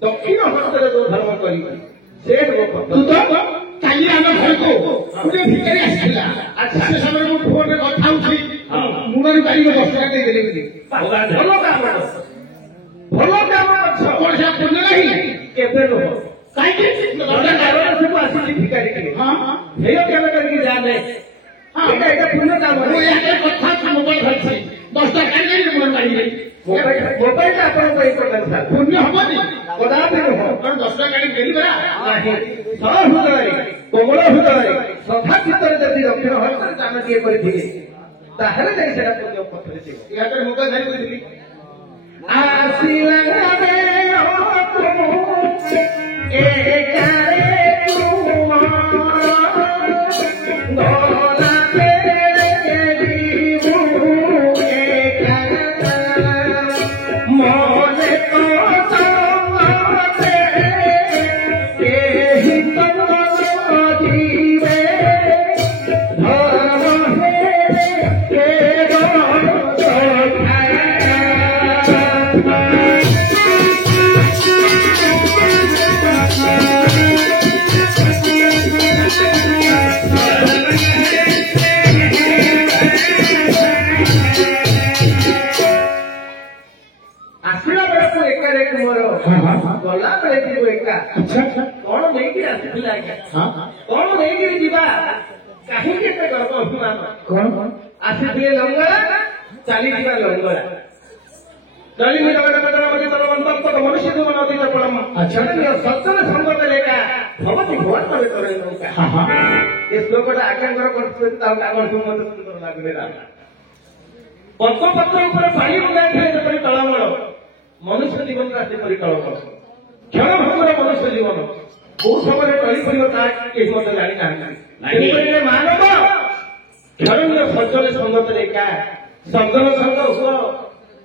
दक्षिण हस्तर जो धर्म करी से तू तो काली आम घर को गोटे भिखारी आसला से समय मु फोन रे कथा होछि मुनरी बारी को 10 टका देले बोली भलो काम कोन से पुण्य नहीं केते लोग काई के दर्शन कारण से आसी भिखारी के हां हेयो केला करके जाने हां एटा पुण्य काम मु या कथा था मोबाइल धरछि 10 टका नहीं मुनरी बारी रे मोबाइल आपण को इम्पोर्टेंट था पुण्य हबनी कदापि हो कारण 10 टका देली बरा नहीं सह हृदय कोमल हृदय सदा चित्तर जदि दक्षिण हस्तर दान किए କରିଥିବେ ତାହେଲେ ଯାଇ ସେଟା ପୁଣ୍ୟ ପଥରେ ଯିବ या तो मोबाइल धरि बोली ଆସିଲା गला बेले जीव एका कौन नहीं आसला कौन नहीं जीवा कहीं गर्व अभिमान कौन आसी लंगड़ा चली लंगड़ा चली मनुष्य जीवन अधिक पड़म सज्जन संगत लेखा भवती भगवान नौका ये श्लोकटा आकांक्षर सुंदर लगेगा पद्मपत्र पानी बुलाई थे जपरी तलमल मनुष्य जीवन राशि परिकल्प क्षण भंगर मनुष्य जीवन बहुत समय टली पड़े जानी मानव क्षण सज्जन संगत रेखा सज्जन संग हुआ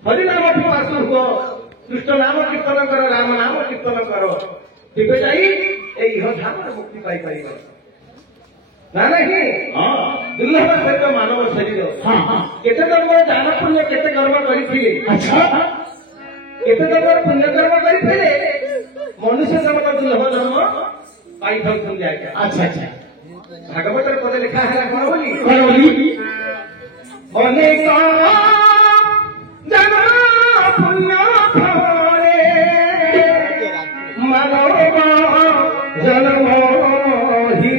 हरिनाम पास हुआ कृष्ण नाम कीर्तन कर राम नाम कीर्तन कर ठीक है धाम मुक्ति पाई ना नहीं दुर्लभ सहित मानव शरीर केते जन्म दान पुण्य केते कर्म करते केते जन्म पुण्य कर्म करते मनुष्य जन्म दुर्लभ जन्म पाई अच्छा अच्छा भागवत पद लिखा है कौन बोली अनेक जन्म पुण्य फले मानव जन्म ही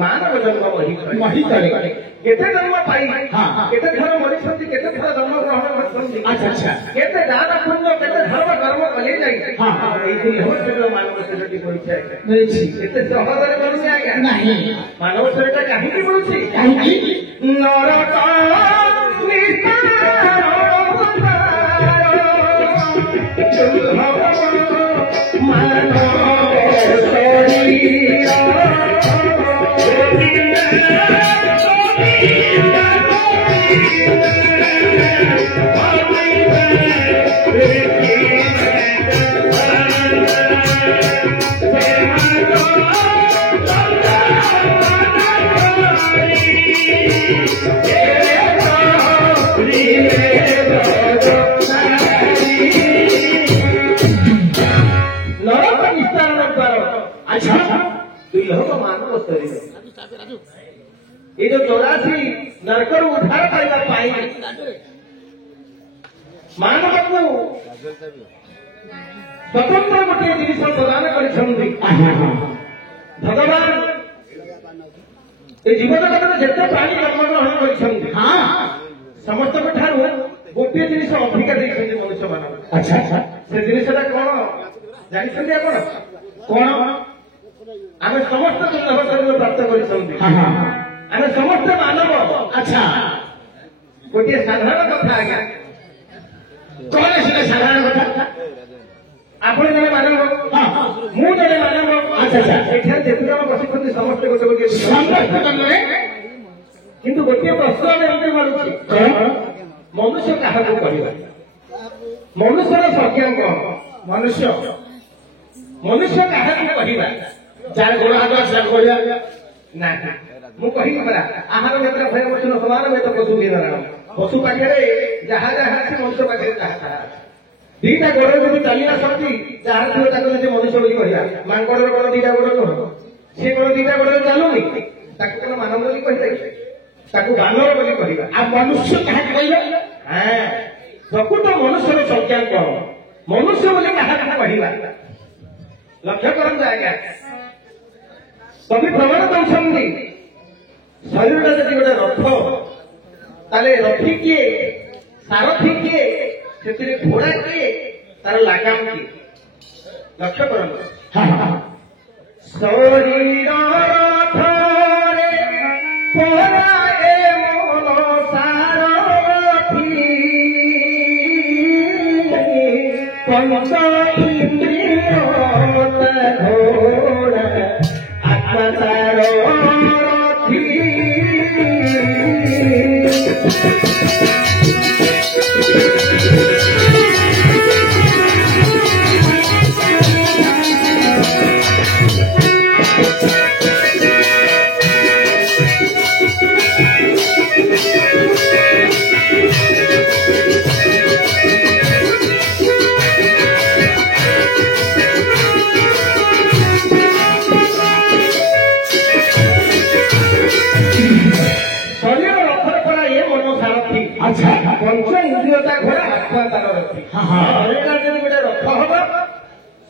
मानव जन्म मही करे केते जन्म पाई केते थर मरिसंती केते थर जन्म ग्रहण करसंती अच्छा अच्छा केते दान पुण्य केते धर्म कर्म कले जाई एई दुर्लभ शरीर मानव शरीरटी परीक्षा मिलछि केते सहजरे मिलछि आज्ञा नहीं मानव शरीरटा काहे की मिलछि काहे नरक निस्तार मानव शरीर ये जो 84 नरकर उद्धार पाइबा पाई मानव को स्वतंत्र गोटे जिनिष प्रदान କରିଛନ୍ତି भगवान ये जीवन जगत जिते प्राणी जन्मग्रहण କରିଛନ୍ତି समस्त गोटे जिनिष अधिका देखते मनुष्य मान अच्छा अच्छा से जिनिषटा कौन जानते आप कौन आम समस्त दुर्लभ शरीर प्राप्त कर समस्त मानव अच्छा गोटे साधारण कथा आज्ञा कौन से साधारण कथा ଆପଣ ଜଣେ ମାନବ ମୁଁ ଜଣେ ମାନବ ଆଚ୍ଛା ଆଚ୍ଛା ଏଠାରେ ଯେତେ ଜଣ ବସିଛନ୍ତି ସମସ୍ତେ ଗୋଟେ ଗୋଟିଏ କିନ୍ତୁ ଗୋଟିଏ ପ୍ରଶ୍ନ ଆମେ ଏମିତି ମାରୁଛି ମନୁଷ୍ୟ କାହାକୁ କହିବା ମନୁଷ୍ୟର ସଂଜ୍ଞା କଣ ମନୁଷ୍ୟ କାହାକୁ କହିବା ଯାହା ଗୋଡ଼ ହାତ ଆସିଲା କହିବା ନା ମୁଁ କହିବି ପରା ଆହାର ବେତନ ଭୟ ବଚନ ସମାନ ବେତ ପଶୁ ନିରାଣ ପଶୁ ପାଖରେ ଯାହା ଯାହା ଅଛି ମନୁଷ୍ୟ ପାଖରେ ତାହା ତାହା ଅଛି दीटा गोड़ जो चली आसती जहाँ थे मनुष्य बोली कहला मांगड़ गोड़ दीटा गोड़ कह सी गोड़ दीटा गोड़ चलुनी कौन मानव बोली कही बानर बोली कहवा आ मनुष्य क्या कहला हाँ प्रकृत मनुष्य संज्ञा कौन मनुष्य बोली क्या कहवा लक्ष्य करते आज्ञा कवि प्रमाण दौरान शरीर जब गोटे रथ ताले रथी किए सारथी किए से घोड़ा किए तार लागाम किए लक्ष्य करते शरीर रथरे पराए मन सारथी पंच इंद्रिय घोड़ा आत्मा सारथी पंच इंद्रियता घोड़ा आत्मा तार रथी शरीर जब गोटे रथ हम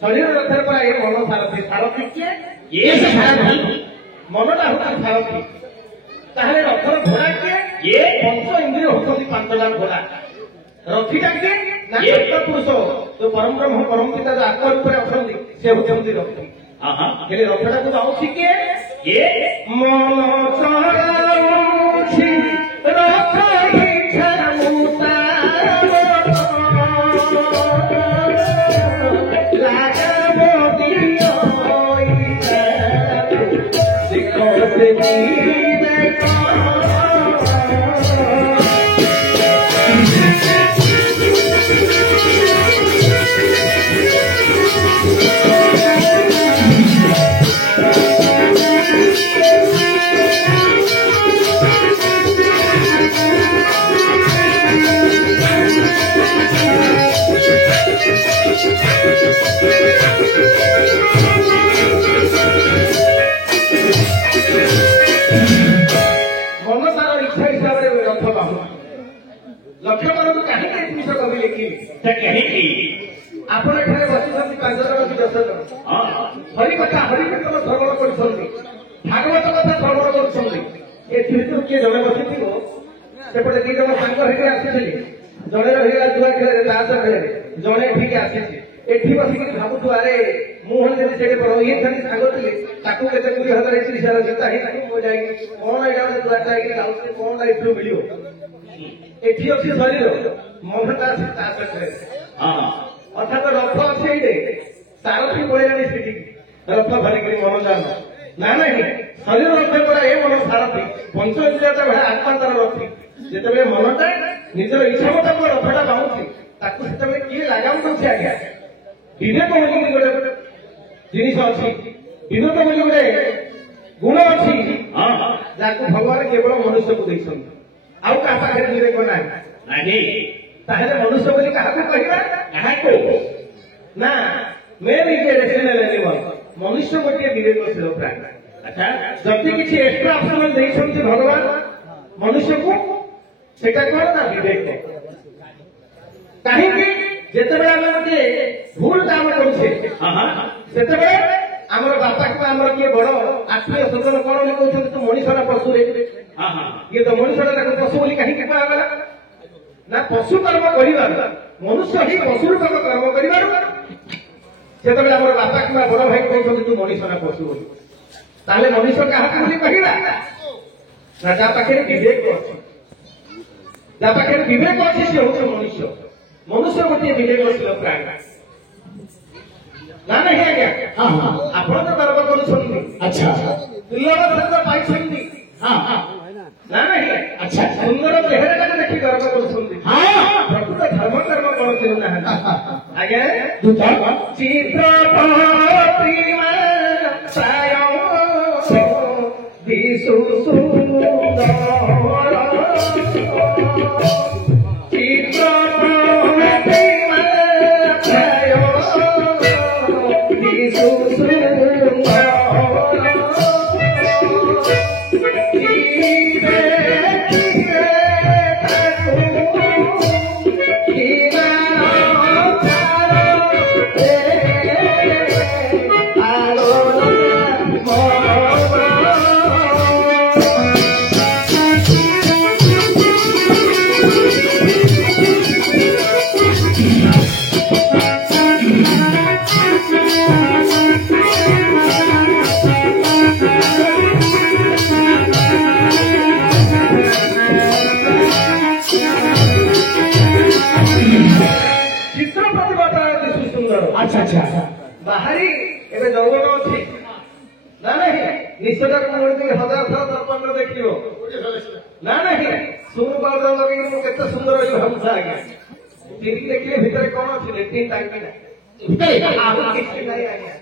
शरीर रथर पर ये मन सारथी सारथी किए ये सारथी मनटा हूँ सारथी ताहले रथर घोड़ा किए ये पंच इंद्रिय होती 5टा घोड़ा रथीटा किए ना सप्त पुरुष जो परम ब्रह्म परम पिता जो आत्मा रूप अच्छा से होती रथी हेले रथटा को जाऊँगी किए ये मन चलाऊँगी रथ लक्ष्य करते कहीं जिन कवि लिखिली आपण एठारे बसी 5 जन कि 10 जन हरि कथा हरि कीर्तन श्रवण कर भागवत कथा श्रवण कर किए जड़े बसी सेपटे 2 जन सांग आसी जड़े रहीगला जुआ खेल ताश खेल जड़े ठीक आसी एठी बसिक भावुथु अरे मुहन जब से ये खाली सांग थे ताकू के 20,000 30,000 जेता ही जाए कौन एटा जुआटा कौन लाइफ मिलो एठी अच्छी शरीर मनटा अर्थात रथ अच्छे सारथी पड़ेगा सीटी रथ भरिक मन जान ना ना शरीर रथ पर ये मन सारथी पंच इंद्रियता भाई आत्मा तार रथी जिते मनटा निजर इच्छा मुताबिक रथटा बाहुची से किए लागाम दौर आज्ञा विवेक बोली गोटे जिनिस अच्छी विवेक बोली गोटे गुण अच्छी जहाँ भगवान केवल मनुष्य को देखते आउ क्या पाखे विवेक ना मनुष्य बोली क्या कहवा ना मेन मनुष्य गोटे विवेकशील प्राणी ଆଚ୍ଛା ଯଦି କିଛି ଏକ୍ସଟ୍ରା ଅପସନ ଦେଇଛନ୍ତି ଭଗବାନ ମନୁଷ୍ୟକୁ ସେଟା କଣ ନା ବିବେକ। କାହିଁକି ଯେତେବେଳେ ଆମେ ଗୋଟିଏ ଭୁଲ କାମ କରୁଛେ ସେତେବେଳେ ଆମର ବାପା କିମ୍ବା ଆମର କିଏ ବଡ ଆତ୍ମୀୟ ସ୍ୱଜନ କଣ ବୋଲି କହୁଛନ୍ତି ତୁ ମଣିଷ ନା ପଶୁରେ ଇଏ ତ ମଣିଷଟା ତାକୁ ପଶୁ ବୋଲି କାହିଁକି କୁହାଗଲା ନା ପଶୁ କର୍ମ କରିବାରୁ ମନୁଷ୍ୟ ହିଁ ପଶୁ ରୂପକ କର୍ମ କରିବାରୁ ସେତେବେଳେ ଆମର ବାପା କିମ୍ବା ବଡ ଭାଇ କହୁଛନ୍ତି ତୁ ମଣିଷ ନା ପଶୁ ବୋଲି। ତାହେଲେ ମଣିଷ କାହାକୁ ବୋଲି କହିବା ନା ଯାହା ପାଖରେ ବିବେକ ଅଛି। ଯାହା ପାଖରେ ବିବେକ ଅଛି ସେ ହଉଛି ମନୁଷ୍ୟ। ମନୁଷ୍ୟ ଗୋଟିଏ ବିବେକଶୀଳ ପ୍ରାଣୀ ନା ନାହିଁ ଆଜ୍ଞା? ଆପଣ ତ ଗର୍ବ କରୁଛନ୍ତି ଆଚ୍ଛା ଦୁର୍ଲଭ ଧନ ପାଇଛନ୍ତି ନା ନାହିଁ? ଆଚ୍ଛା ସୁନ୍ଦର ଚେହେରାଟାକୁ ଦେଖି ଗର୍ବ କରୁଛନ୍ତି ପ୍ରକୃତ ଧର୍ମ କର୍ମ କଣ କରୁନାହାନ୍ତି ଆଜ୍ଞା? ଚିତ୍ର ଦିଶୁ ସୁନ୍ଦର ବାହାରି ଏବେ ଯୌବନ ଅଛି ନା ନାହିଁ? ନିଶ୍ଚୟ ହଜାର ଥର ଦର୍ପଣରେ ଦେଖିବ ନା ନାହିଁ? ସୁର ପାଉଡର ଲଗେଇକି ମୁଁ କେତେ ସୁନ୍ଦର ବୋଲି ଭାବୁଥା ଆଜ୍ଞା। ଟିଭି ଦେଖିଲେ ଭିତରେ କଣ ଅଛି? ଲେଟ୍ରିନ୍ ଟାଙ୍କିଟା ଆଉ କିଛି ନାହିଁ ଆଜ୍ଞା।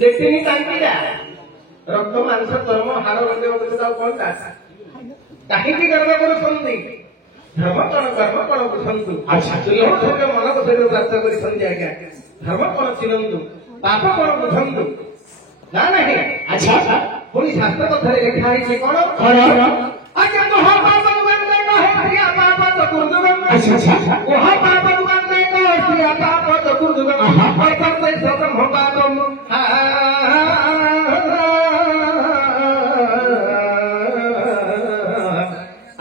ଲେଟ୍ରିନ୍ ଟାଙ୍କିଟା ରକ୍ତ ମାଂସ ଚର୍ମ ହାଡ଼ ଗଣ୍ଡେ ଆଉ କଣଟା? କାହିଁକି ଗର୍ବ କରୁଛନ୍ତି? ଧର୍ମ କଣ କର୍ମ କଣ ବୁଝନ୍ତୁ। ମନକୁ ଶରୀର ପ୍ରାପ୍ତ କରିଛନ୍ତି ଆଜ୍ଞା। ଧର୍ମ କଣ ଚିହ୍ନନ୍ତୁ, ପାପ କଣ ବୁଝନ୍ତୁ ନା ନାହିଁ? ଆଚ୍ଛା ପୁଣି ଶାସ୍ତ୍ର କଥାରେ ଲେଖା ହେଇଛି କଣ? ଆଜ୍ଞା ମହାପାପକୁ ବାନ୍ଧେ କହିଆ ପାପ ଚତୁର୍ଯୁଗମ୍ ମହାପାପକୁ ବାନ୍ଧେ କହିଆ ପାପ ଚତୁର୍ଯୁଗମ୍ ଅର୍ଥାତ୍ ବ୍ରହ୍ମ ପାପମ୍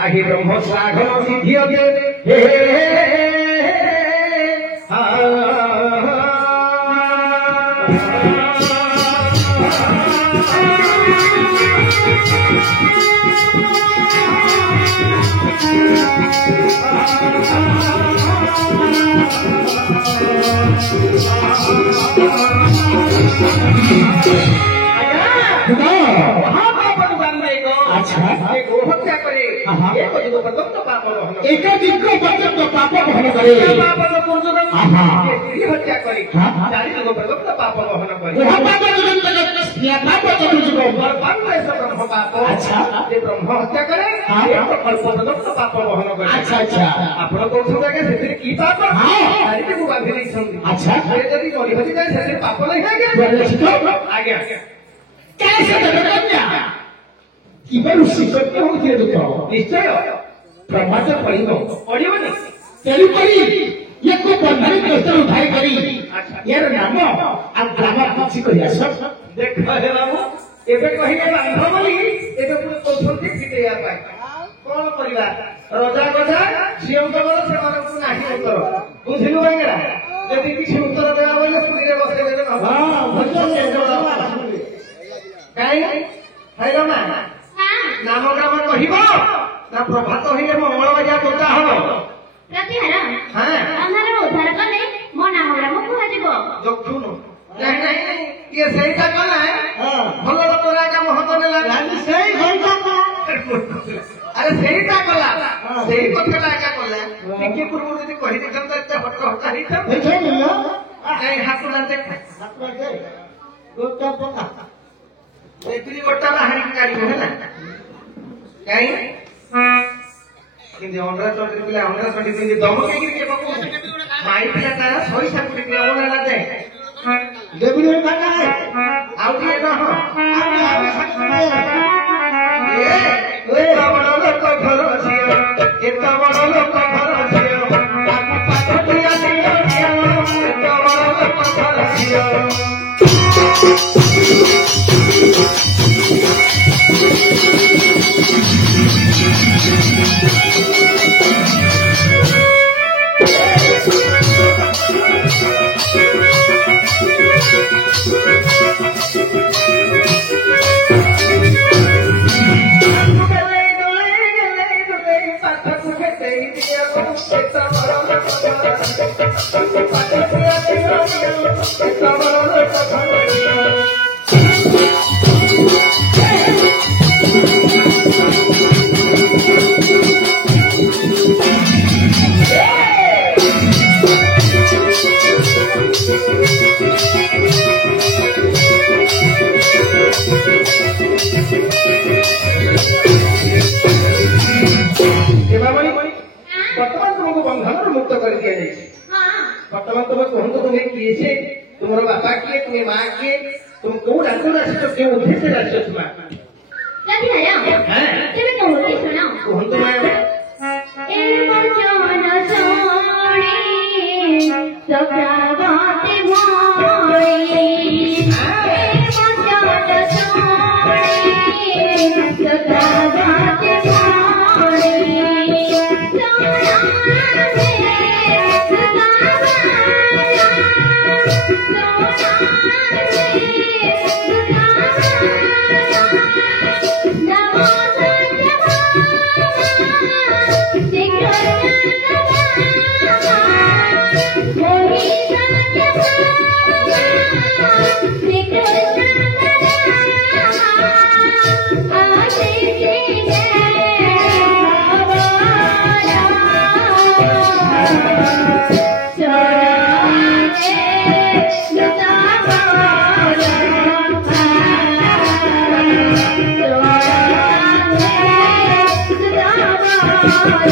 আহি ব্রহ্ম সাধন সিদ্ধি হে গোহত্যা করে একাধিক পর্যন্ত পাপ বহন করে স্ত্রী হত্যা করে চারিদিক পর্যন্ত পাপ বহন করে ব্রহ্ম পাপ যে ব্রহ্ম হত্যা করে অল্প পর্যন্ত পাপ বহন করে। ଆପଣ କହୁଛନ୍ତି ଆଜ୍ଞା ସେଥିରେ କି ପାପ? ଚାରିଟାକୁ ବାନ୍ଧି ଦେଇଛନ୍ତି। ସେ ଯଦି ମରି ହଜିଯାଏ ସେଥିରେ ପାପ ନାହିଁ ଆଜ୍ଞା। ଆଜ୍ଞା କିପରି ଶିକ୍ଷକ ହଉଥିବେ ଦୁଃଖ ନିଶ୍ଚୟ ପ୍ରମାଦ ପଡ଼ିବ ପଡ଼ିବନି। ତେଣୁକରି ୟାକୁ ବନ୍ଧନ ଗ୍ରସ୍ତରୁ ଉଦ୍ଧାର କରି ୟାର ନାମ ଆଉ ଗ୍ରାମ କିଛି କରି ଆସ। ଦେଖ ହେ ବାବୁ ଏବେ କହିଲେ ବାନ୍ଧ ବୋଲି ଏବେ ପୁଣି କହୁଛନ୍ତି ଫିଟେଇବା ପାଇଁ। କଣ କରିବା? ରଜା ଗଜା ଝିଅଙ୍କ ବଳ ସେମାନଙ୍କୁ ନାହିଁ ଉତ୍ତର। ବୁଝିଲୁ ଆଜ୍ଞା? ଯଦି କିଛି ଉତ୍ତର ଦେବା ବୋଇଲେ ପୁରୀରେ ବସେଇ ଦେଲେ କାହିଁ ଖାଇଲ ନା ନାମ ଗ୍ରାମ କହିବ ନା ପ୍ରଭାତ ହେଲେ ମଙ୍ଗଳବାରିଆ ପୂଜା ହବ। ପ୍ରତିହାର ଅନ୍ଧାର ଉଦ୍ଧାର କଲେ ମୋ ନାମ ଗ୍ରାମ କୁହାଯିବ। ଦେଖୁନୁ ଇଏ ସେଇଟା କଲା ଭଲ ଲୋକର କାମ ହତ ନେଲା ସେଇ ଘଣ୍ଟା ଆରେ ସେଇଟା କଲା ସେଇ କଥାଟା ଏକା କଲା। ଟିକେ ପୂର୍ବରୁ ଯଦି କହିଦେଇଥାନ୍ତା ଏତେ ହଟ ହଟା ହେଇଥାନ୍ତା। ହାତ ଦେଖ ଗୋଟା ବାହାରିକି କାଢିବ ହେଲା। କାହିଁ କିନ୍ତୁ ଅଣ୍ଡା ଚଣ୍ଡୀ ପିଲା ଅଣ୍ଡା ଚଣ୍ଡୀ ପିଲା ଦମ କେମିତି ମାଇ ପିଲା ତାର ସରିଷା କୁଟି ପିଲା ଅଣ୍ଡା ଦେ ଆଉ ଟିକେ ଏତେ ବଡ଼ ଲୋକ ଘର ଝିଅ ଏତେ ବଡ଼ ଲୋକ ଘର ଝିଅ ତାକୁ ପାଠ ଦିଆ ଦିଅ ଝିଅ ଏତେ ବଡ଼ ଲୋକ ଘର ଝିଅ ବର୍ତ୍ତମାନ ତୁମକୁ ବନ୍ଧନରୁ ମୁକ୍ତ କରି ଦିଆଯାଇଛି ବର୍ତ୍ତମାନ ତୁମେ କୁହନ୍ତୁ ତୁମେ କିଏ ସେ ତୁମର ବାପା କିଏ ତୁମେ ମା କିଏ ତୁମ କୋଉ ରାଜ୍ୟରୁ ଆସିଛ କେଉଁ ଉଦ୍ଦେଶ୍ୟରେ ଆସିଛ ତୁମେ କୁହନ୍ତୁ Bye.